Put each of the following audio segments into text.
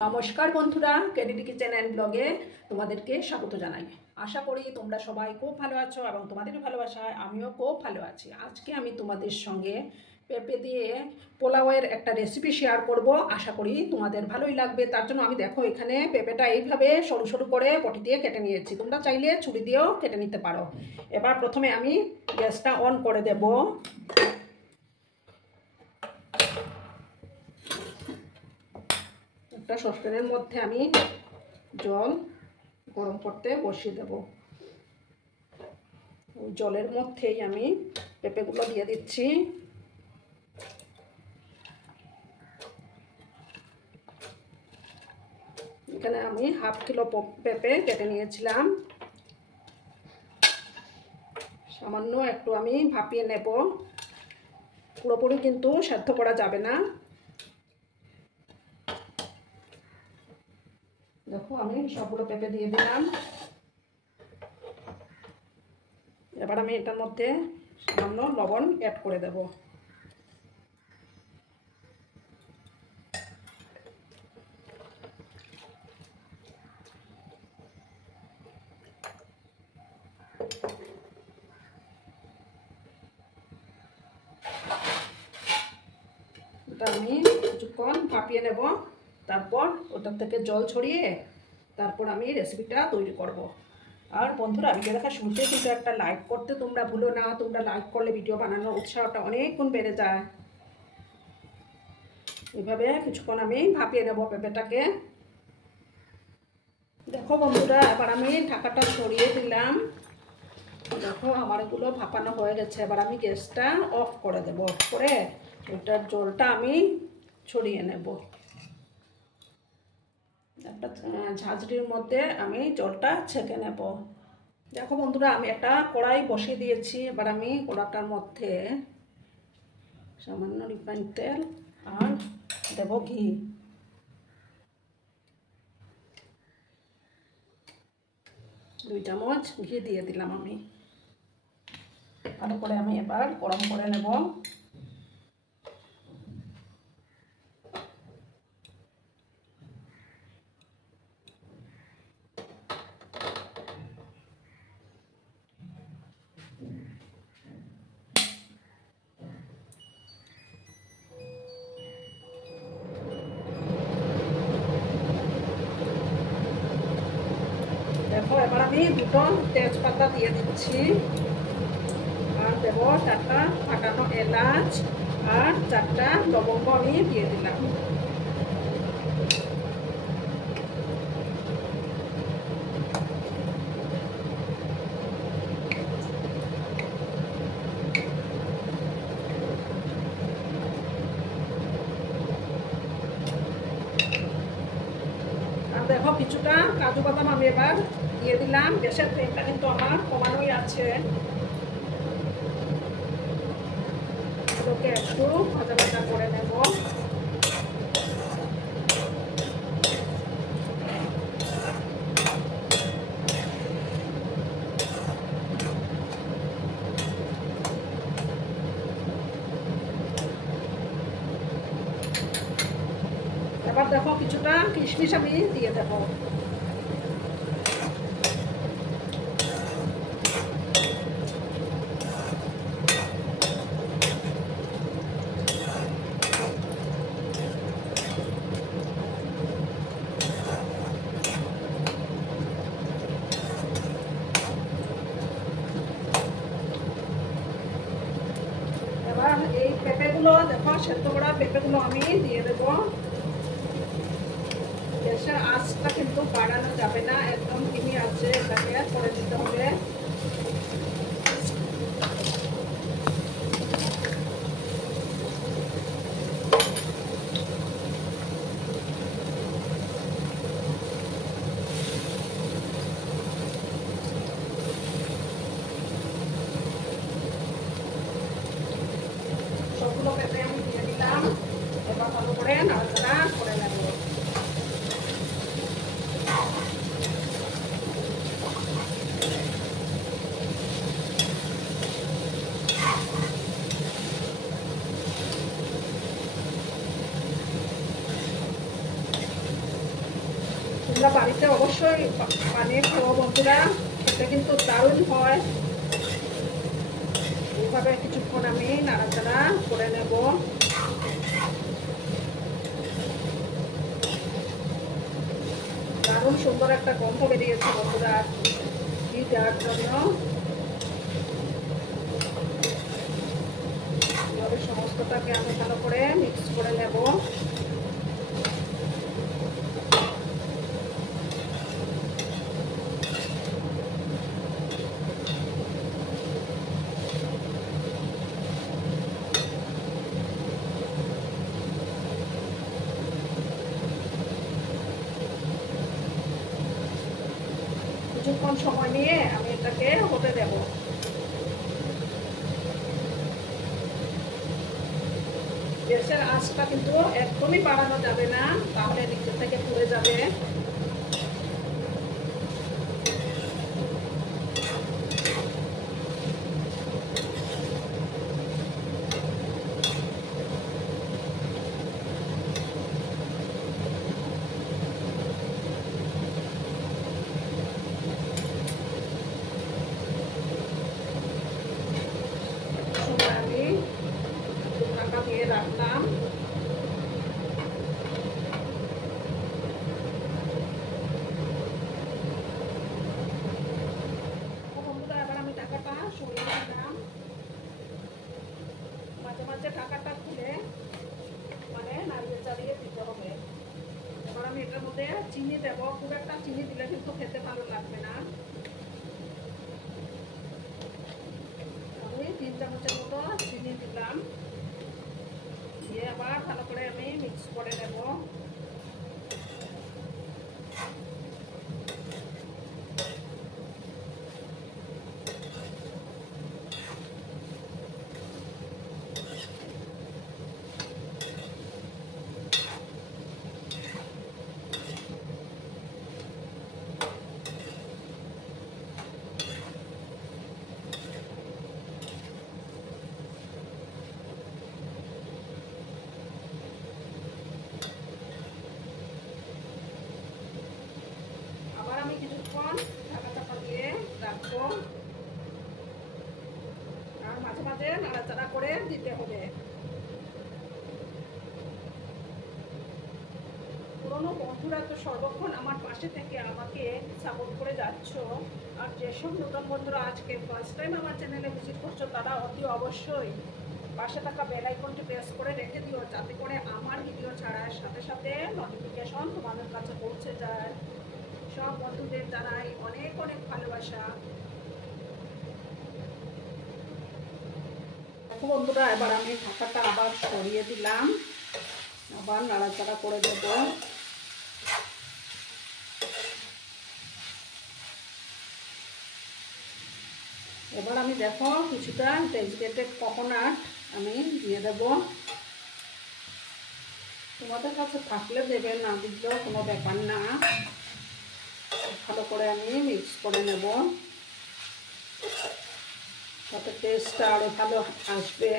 নমস্কার বন্ধুরা, candy kitchen and ব্লগে তোমাদেরকে স্বাগত জানাই। আশা করি তোমরা সবাই খুব ভালো আছো এবং তোমাদের ভালোবাসায় আমিও খুব ভালো আছি। আজকে আমি তোমাদের সঙ্গে পেঁপে দিয়ে পোলাওয়ের একটা রেসিপি শেয়ার করব। আশা করি তোমাদের ভালোই লাগবে। তার জন্য আমি দেখো এখানে পেঁপেটা এইভাবে সরু সরু করে বটি দিয়ে কেটে নিয়েছি। তোমরা চাইলে ছুরি দিয়েও কেটে নিতে পারো। এবার প্রথমে আমি গ্যাসটা অন করে দেব। একটা সসপ্যানের মধ্যে আমি জল গরম করতে বসিয়ে দেব। জলের মধ্যেই আমি পেঁপেগুলো দিয়ে দিচ্ছি। এখানে আমি হাফ কিলো পেঁপে কেটে নিয়েছিলাম। সামান্য একটু আমি ভাপিয়ে নেব, পুরোপুরি কিন্তু সেদ্ধ করা যাবে না। দেখো আমি সবগুলো পেঁপে দিয়ে দিলাম। এবার আমি এটার মধ্যে সামান্য লবণ অ্যাড করে দেব। এটা আমি কিছুক্ষণ ভাপিয়ে নেব, তারপর ওটার থেকে জল ছড়িয়ে তারপর আমি রেসিপিটা তৈরি করব। আর বন্ধুরা, ভিডিও দেখার শুরুতে কিন্তু একটা লাইক করতে তোমরা ভুলো না। তোমরা লাইক করলে ভিডিও বানানোর উৎসাহটা অনেক গুণ বেড়ে যায়। এইভাবে কিছুক্ষণ আমি ভাপিয়ে নেব পেঁপেটাকে। দেখো বন্ধুরা, এবার আমি ঢাকাটা সরিয়ে দিলাম। দেখো আমার এগুলো ভাপানো হয়ে গেছে। এবার আমি গ্যাসটা অফ করে দেব। অফ করে ওটার জলটা আমি ছড়িয়ে নেব। একটা ঝাঁঝরির মধ্যে আমি জলটা ছেঁকে নেব। দেখো বন্ধুরা, আমি একটা কড়াই বসিয়ে দিয়েছি। এবার আমি কড়াটার মধ্যে সামান্য রিফাইন তেল আর দেব ঘি। দুই চামচ ঘি দিয়ে দিলাম আমি। ভালো করে আমি এবার গরম করে নেব। দেখো এবার আমি দুটো তেজপাতা দিয়ে দিচ্ছি আর দেবো 4টা ফাটানো এলাচ আর 4টা লবঙ্গ আমি দিয়ে দিলাম। দেখো কিছুটা কাজু বাদাম আমি এবার দিয়ে দিলাম। গ্যাসের ফ্লেমটা কিন্তু আমার কমানোই আছে। এগুলোকে একটু ভাজা ভাজা করে নেব। এবার দেখো কিছুটা কিশমিশ আমি দিয়ে দেব। এবার এই পেঁপেগুলো দেখো, সেদ্ধ করা পেঁপেগুলো আমি দিয়ে দেব। গ্যাসের আঁচটা কিন্তু বাড়ানো যাবে না, একদম ধিমি আছে এটাকে করে দিতে হবে। সবগুলো পেঁপে আমি দিয়ে দিলাম। এবার ভালো করে নাড়াচাড়া করে নেব। তোমরা বাড়িতে অবশ্যই বানিয়ে খাও বন্ধুরা, খেতে কিন্তু দারুণ হয়। এইভাবে কিছুক্ষণ আমি নাড়াচাড়া করে নেব। দারুণ সুন্দর একটা গন্ধ বেরিয়েছে বন্ধুরা ঘি দেওয়ার জন্য। এভাবে সমস্তটাকে আমি ভালো করে মিক্স করে নেব। কিছুক্ষণ সময় নিয়ে আমি এটাকে হতে দেব। গ্যাসের আঁচটা কিন্তু একদমই বাড়ানো যাবে না, তাহলে নিচে থেকে পুড়ে যাবে। আমি ঢাকা দিয়ে রাখলাম। বন্ধুরা এবার আমি ঢাকাটা সরিয়ে দিলাম। মাঝে মাঝে ঢাকাটা খুলে মানে নাড়িয়ে চাড়িয়ে দিতে হবে। এবার আমি এটার মধ্যে চিনি দেবো। খুব একটা চিনি দিলে কিন্তু খেতে ভালো লাগবে না। আমি 3 চামচের মতো চিনি দিলাম, দিয়ে আবার ভালো করে আমি মিক্স করে নেব। আমি কিছুক্ষণ ঢাকা চাপা দিয়ে রাখবো, আর মাঝে মাঝে নাড়াচাড়া করে দিতে হবে। পুরনো বন্ধুরা তো সর্বক্ষণ আমার পাশে থেকে আমাকে সাপোর্ট করে যাচ্ছ, আর যেসব নতুন বন্ধুরা আজকে ফার্স্ট টাইম আমার চ্যানেলে ভিজিট করছো তারা অতি অবশ্যই পাশে থাকা বেল আইকনটি প্রেস করে রেখে দিও, যাতে করে আমার ভিডিও ছাড়ার সাথে সাথে নোটিফিকেশন তোমাদের কাছে পৌঁছে যায়। সব বন্ধুদের জানাই অনেক অনেক ভালোবাসা। দেখো বন্ধুরা, এবার আমি ঢাকাটা আবার সরিয়ে দিলাম, আবার নাড়াচাড়া করে দেব। এবার আমি দেখো কিছুটা ডেজিকেটেড কোকোনাট আমি দিয়ে দেব। তোমাদের কাছে থাকলে দেবে, না দিলেও কোনো ব্যাপার না। ভালো করে আমি মিক্স করে নেব, তাতে টেস্টটা আরো ভালো আসবে।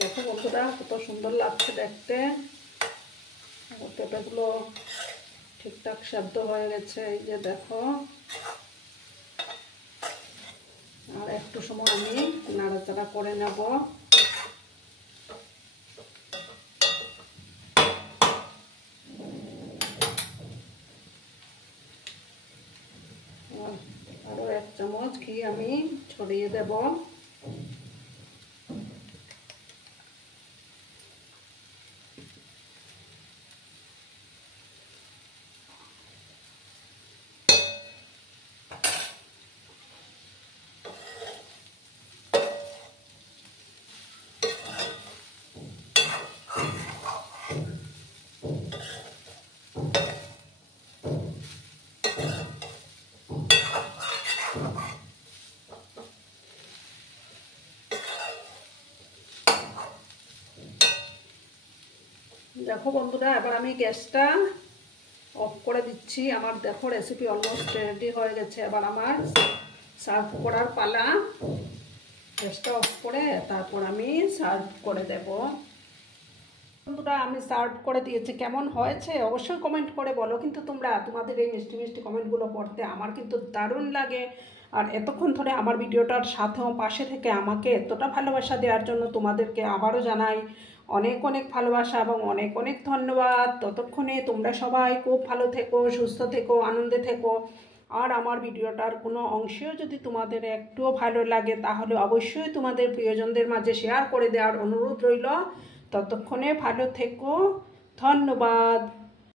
দেখো বন্ধুরা কত সুন্দর লাগছে দেখতে। পেঁপেগুলো ঠিকঠাক সেদ্ধ হয়ে গেছে, এই যে দেখো। আর একটু সময় আমি নাড়াচাড়া করে নেব। আরো 1 চামচ ঘি আমি ছড়িয়ে দেব। দেখো বন্ধুরা, এবার আমি গ্যাসটা অফ করে দিচ্ছি। আমার দেখো রেসিপি অলমোস্ট রেডি হয়ে গেছে। এবার আমার সার্ভ করার পালা। গ্যাসটা অফ করে তারপর আমি সার্ভ করে দেব। বন্ধুরা, আমি সার্ভ করে দিয়েছি। কেমন হয়েছে অবশ্যই কমেন্ট করে বলো। কিন্তু তোমরা তোমাদের এই মিষ্টি মিষ্টি কমেন্টগুলো পড়তে আমার কিন্তু দারুণ লাগে। আর এতক্ষণ ধরে আমার ভিডিওটার সাথেও পাশে থেকে আমাকে এতটা ভালোবাসা দেওয়ার জন্য তোমাদেরকে আবারও জানাই অনেক অনেক ভালোবাসা এবং অনেক অনেক ধন্যবাদ। ততক্ষণে তোমরা সবাই খুব ভালো থেকো, সুস্থ থেকো, আনন্দে থেকো। আর আমার ভিডিওটার কোনো অংশেও যদি তোমাদের একটুও ভালো লাগে তাহলে অবশ্যই তোমাদের প্রিয়জনদের মাঝে শেয়ার করে দেওয়ার অনুরোধ রইল। ততক্ষণে ভালো থেকো। ধন্যবাদ।